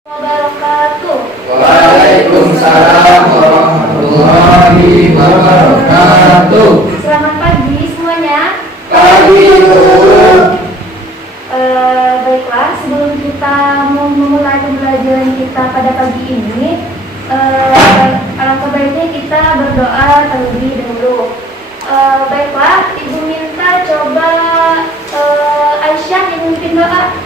Wabarakatuh. Waalaikumsalam warahmatullahi wabarakatuh. Selamat pagi semuanya. Pagi Bu. Baiklah, sebelum kita memulai pembelajaran kita pada pagi ini, alangkah baiknya kita berdoa terlebih dahulu. Baiklah, Ibu minta coba Aisyah yang memimpin doa.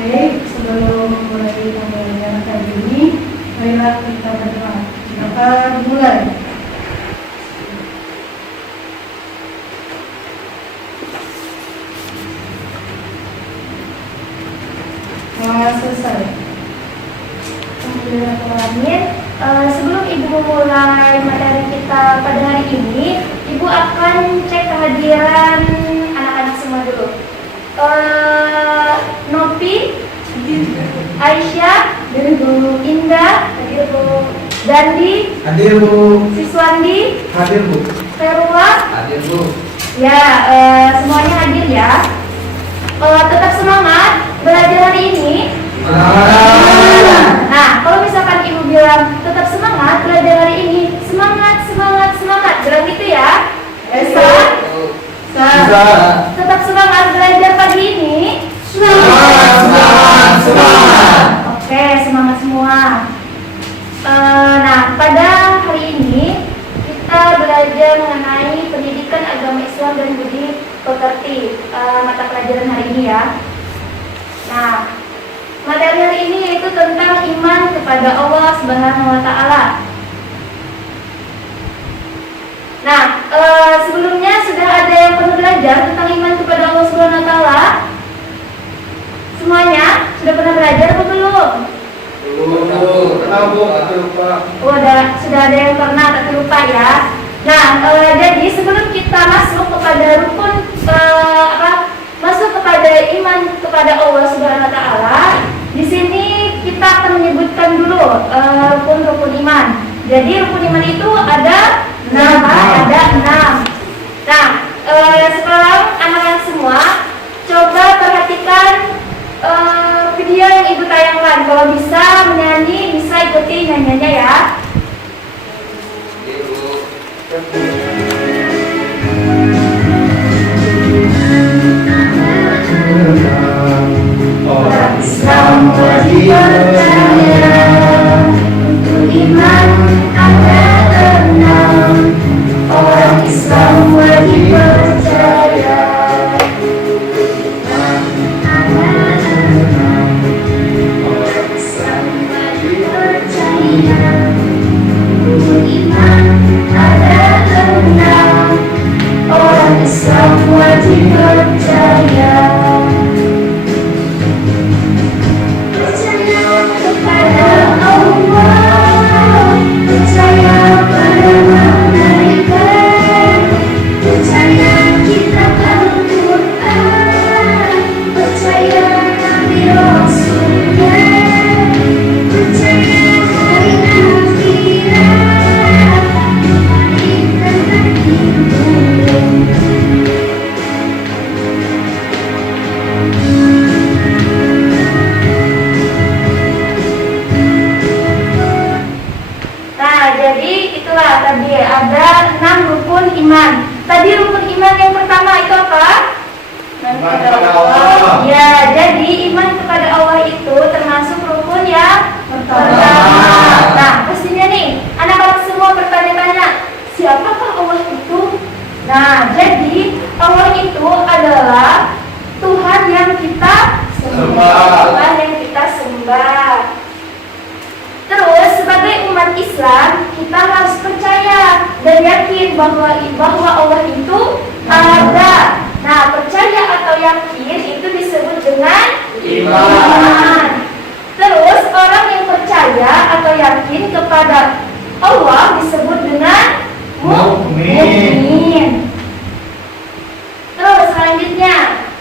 Baik, sebelum memulai pembelajaran kali ini, marilah kita berdoa. Maka dimulai. Selesai. Alhamdulillahirrahmanirrahim. Sebelum Ibu memulai materi kita pada hari ini, Ibu akan cek kehadiran anak-anak semua dulu. Nopi, Aisyah, Indah, Dandi, Hadir Bu. Siswandi, Hadir Bu. Ferula, Hadir Bu. ya semuanya hadir ya. Tetap semangat belajar hari ini. Nah, kalau misalkan Ibu bilang tetap semangat belajar hari ini, semangat, semangat, semangat, bilang gitu ya. Bisa? Bisa. Tetap semangat belajar pagi ini. Semangat, semangat, semangat. Oke, semangat semua. Nah, pada hari ini kita belajar mengenai pendidikan agama Islam dan budi pekerti, mata pelajaran hari ini ya. Nah, materi hari ini yaitu tentang iman kepada Allah Subhanahu wa Ta'ala. Nah, sebelumnya sudah ada yang pernah belajar tentang iman kepada Allah Subhanahu wa Ta'ala? Semuanya sudah pernah belajar atau belum? Pernah Bu, tapi lupa. Oh, sudah ada yang pernah tapi lupa ya. Nah, jadi sebelum kita masuk kepada rukun masuk kepada iman kepada Allah Subhanahu wa Ta'ala, di sini kita akan menyebutkan dulu rukun-rukun iman. Jadi rukun iman itu ada 6. Nah, sekarang anak-anak semua coba perhatikan video yang Ibu tayangkan. Kalau bisa menyanyi, bisa ikuti nyanyiannya ya. Orang Islam wajib percaya untuk iman ada 6. Orang Islam wajib percaya iman ada 6. Orang Islam wajib percaya untuk iman ada 6. Orang Islam wajib percaya. Tadi rukun iman yang pertama itu apa? Iman kepada Allah. Ya, jadi iman kepada Allah itu termasuk rukun yang pertama. Nah, pastinya nih, anak-anak semua bertanya-tanya, siapakah Allah itu? Nah, jadi Allah itu adalah Tuhan yang kita sembah. Tuhan yang kita sembah. Terus sebagai umat Islam kita harus percaya dan yakin bahwa Allah itu ada. Nah, percaya atau yakin itu disebut dengan iman. Terus orang yang percaya atau yakin kepada Allah disebut dengan mukmin. Terus selanjutnya,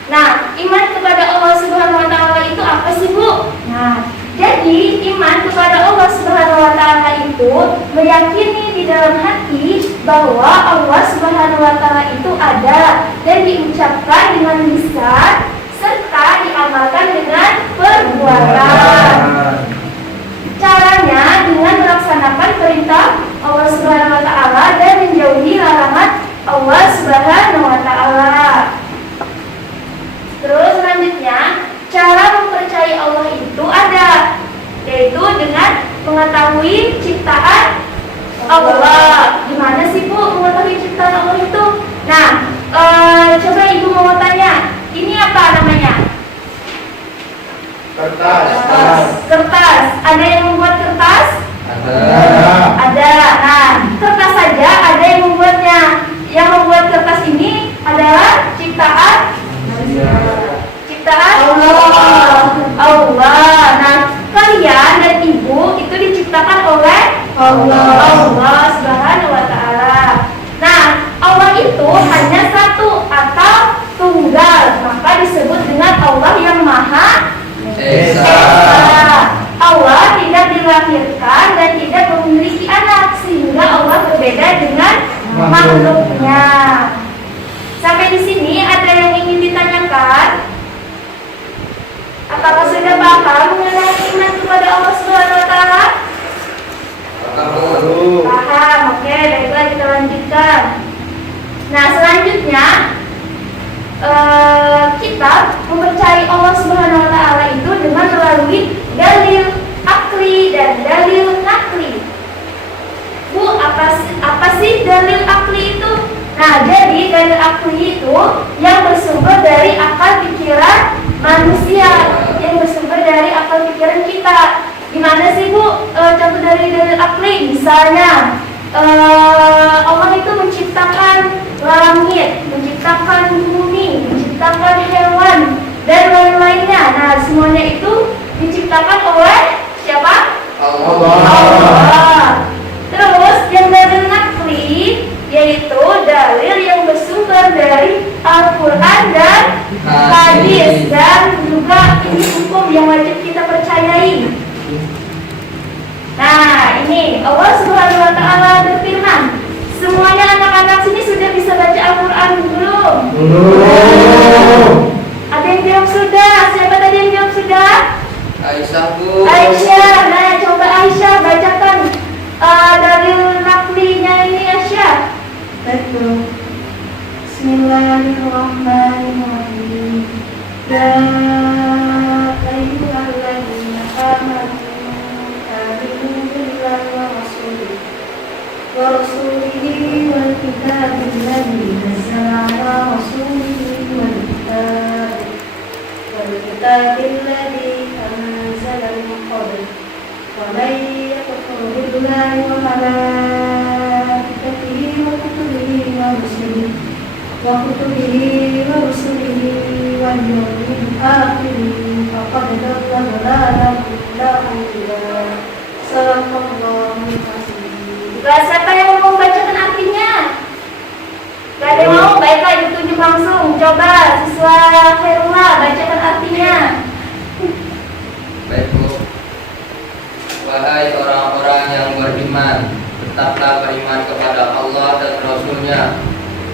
nah, iman kepada Allah Subhanahu wa Ta'ala itu apa sih, Bu? Nah, jadi iman kepada Allah Subhanahu wa Ta'ala itu meyakini di dalam hati bahwa Allah Subhanahu wa Ta'ala itu ada dan diucapkan dengan lisan serta diamalkan dengan perbuatan. ciptaan Allah. Gimana sih Bu mengetahui ciptaan Allah itu? Nah, coba Ibu mau tanya, ini apa namanya? Kertas. Kertas. Ada yang membuat kertas? Ada. Nah, kertas saja ada yang membuatnya. Yang membuat kertas ini adalah ciptaan Allah. Nah, kalian dan Ibu itu diciptakan oleh Allah Subhanahu wa taala. Nah, Allah itu hanya satu atau tunggal, maka disebut dengan Allah yang Maha Esa. Allah tidak dilahirkan dan tidak memiliki anak, sehingga Allah berbeda dengan makhluknya. Sampai di sini ada yang ingin ditanyakan? Apakah sudah paham mengenai iman kepada Allah Subhanahu wa taala? Paham. Oke, baiklah kita lanjutkan. Nah, selanjutnya kita mempercayai Allah Subhanahu wa taala itu dengan melalui dalil akli dan dalil nakli. Bu, apa sih dalil akli itu? Nah, jadi dalil akli itu yang bersumber dari akal pikiran manusia, yang bersumber dari akal pikiran kita. Gimana sih Bu contoh dari dalil akli? Misalnya Allah itu menciptakan langit, menciptakan bumi, menciptakan hewan dan lain-lainnya. Nah, semuanya itu diciptakan oleh siapa? Allah. Terus yang dalil nakli yaitu dalil yang bersumber dari Al-Quran dan hadis, dan juga ini hukum yang wajib kita percayai. Nah, ini Allah Subhanahu wa taala berfirman. Semuanya anak-anak sini sudah bisa baca Al-Quran belum? Belum. Ada yang jawab sudah. Siapa tadi yang jawab sudah? Aisyah, Bu. Aisyah. Nah, coba Aisyah bacakan dalil naklinya ini, Aisyah. Betul. Bismillahirrahmanirrahim. Ya ayyuhalladzina amanu aminu billahi wa rasulihi wal kitabil ladzi nazzala ala rasulihi wal kitabil ladzi anzala min qabl wa man yakfur billahi wa malaikatihi wa kutubihi wa rusulihi wal yawmil akhir faqad dhalla dhalalan ba'ida. Sallallahu alaihi. Siapa yang mau bacakan artinya? Gak ada yang mau? Baiklah, ditunjuk langsung. Coba siswa Khairullah bacakan artinya. Baik, Bu. Wahai orang-orang yang beriman, tetaplah beriman kepada Allah dan Rasul-Nya,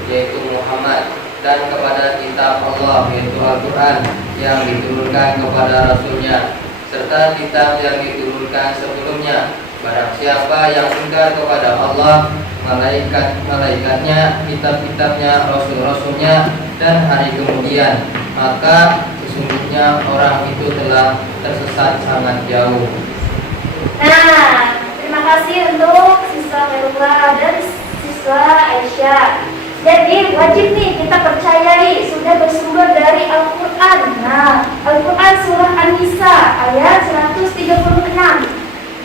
yaitu Muhammad, dan kepada kitab Allah, yaitu Al-Quran, yang diturunkan kepada Rasul-Nya, serta kitab yang diturunkan sebelumnya. Barang siapa yang ingkar kepada Allah, malaikat-malaikatnya, kitab-kitabnya, rasul-rasulnya, dan hari kemudian, maka sesungguhnya orang itu telah tersesat sangat jauh. Nah, terima kasih untuk siswa Khairullah dan siswa Aisyah. Jadi wajib nih kita percayai sudah bersumber dari Al-Quran. Nah, Al-Quran surah An-Nisa ayat 136.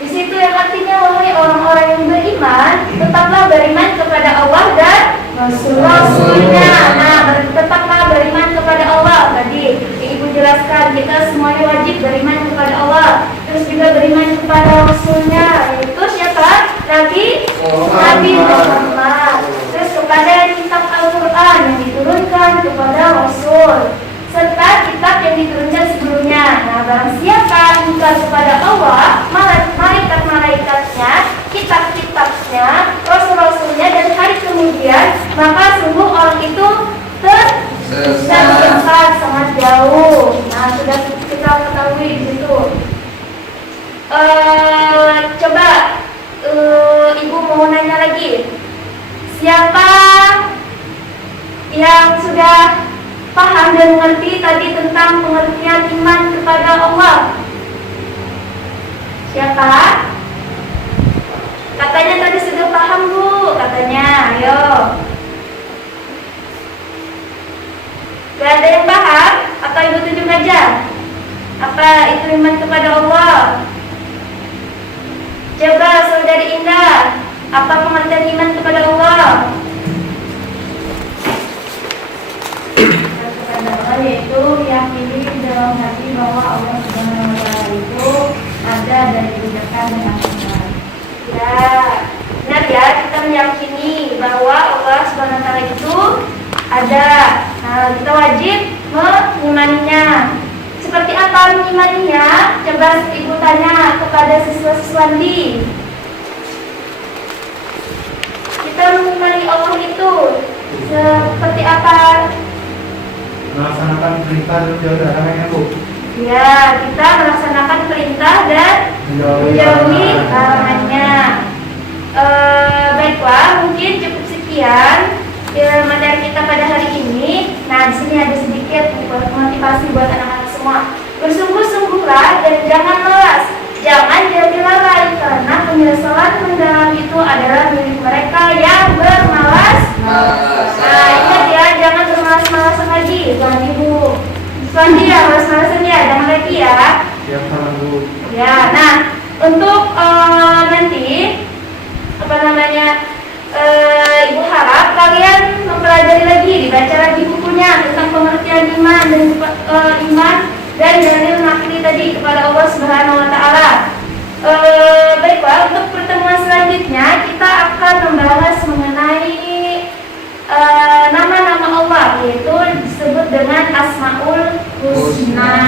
Di situ yang artinya, wahai orang-orang yang beriman, tetaplah beriman kepada Allah dan Rasul-Rasulnya. Nah, tetaplah beriman kepada Allah. Tadi Ibu jelaskan kita semuanya wajib beriman kepada Allah, terus juga beriman kepada Rasulnya, yaitu siapa? Nabi Muhammad. Terus kepada kitab Al-Quran yang diturunkan kepada Rasul, serta kitab yang diturunkan sebelumnya. Nah, barang siapa ingkar kepada Allah, malaikat-malaikatnya, kitab-kitabnya, rasul-rasulnya, dan hari kemudian, maka sungguh orang itu tersesat sangat jauh. Nah, sudah kita ketahui di situ. Coba Ibu mau nanya lagi. Siapa yang sudah paham dan mengerti tadi tentang pengertian iman kepada Allah? Siapa? Katanya tadi sudah paham Bu, katanya. Ayo. Gak ada yang paham? Atau Ibu tunjuk aja? Apa itu iman kepada Allah? Coba saudari Indah, apa pengertian iman kepada Allah? Kepada Allah yaitu yakini dalam hati bahwa Allah Subhanahu wa Ta'ala itu ada dan diwujudkan dengan benar. Ya, benar ya, kita meyakini bahwa Allah Subhanahu wa Ta'ala itu ada. Nah, kita wajib mengimaninya. Seperti apa mengimaninya? Coba Ibu tanya kepada siswa-siswandi. Kita mengimani Allah itu seperti apa? Melaksanakan perintah dan menjauhi larangannya, Bu. Ya, kita melaksanakan perintah dan menjauhi larangannya. Baiklah, mungkin cukup sekian materi kita pada hari ini. Nah, di sini ada sedikit motivasi buat anak-anak semua. Bersungguh-sungguhlah dan jangan malas. Jangan jadi lalai karena penyesalan mendalam itu adalah milik mereka yang bermalas. Nah, ingat ya, jangan bermalas-malasan lagi, Tuan Ibu. Tuan ya, malas-malasan ya, jangan lagi ya. Siap, salam, Bu. Ya, nah untuk nanti apa namanya? Ibu harap kalian mempelajari lagi, dibaca lagi bukunya tentang pengertian iman dan dalil nakli tadi kepada Allah Subhanahu wa Ta'ala. Baiklah, untuk pertemuan selanjutnya kita akan membahas mengenai nama-nama Allah, yaitu disebut dengan Asmaul Husna.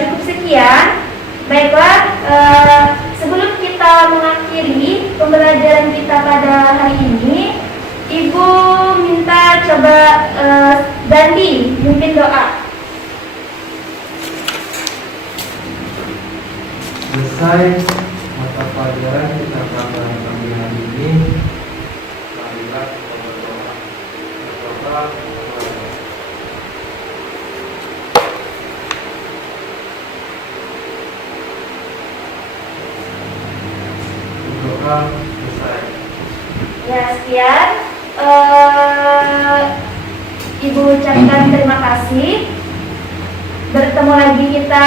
Cukup sekian. Baiklah, sebelum kita mengakhiri pembelajaran kita pada hari ini, Ibu minta coba Dandi mimpin doa. Selesai mata pelajaran kita pada pagi hari ini. Marilah kita berdoa. Berdoa. Berdoa selesai. Ya, sekian. Ibu ucapkan terima kasih. Bertemu lagi kita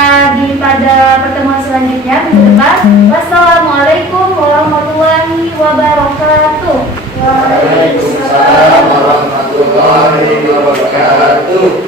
pada pertemuan selanjutnya minggu depan. Wassalamualaikum warahmatullahi wabarakatuh. Waalaikumsalam warahmatullahi wabarakatuh.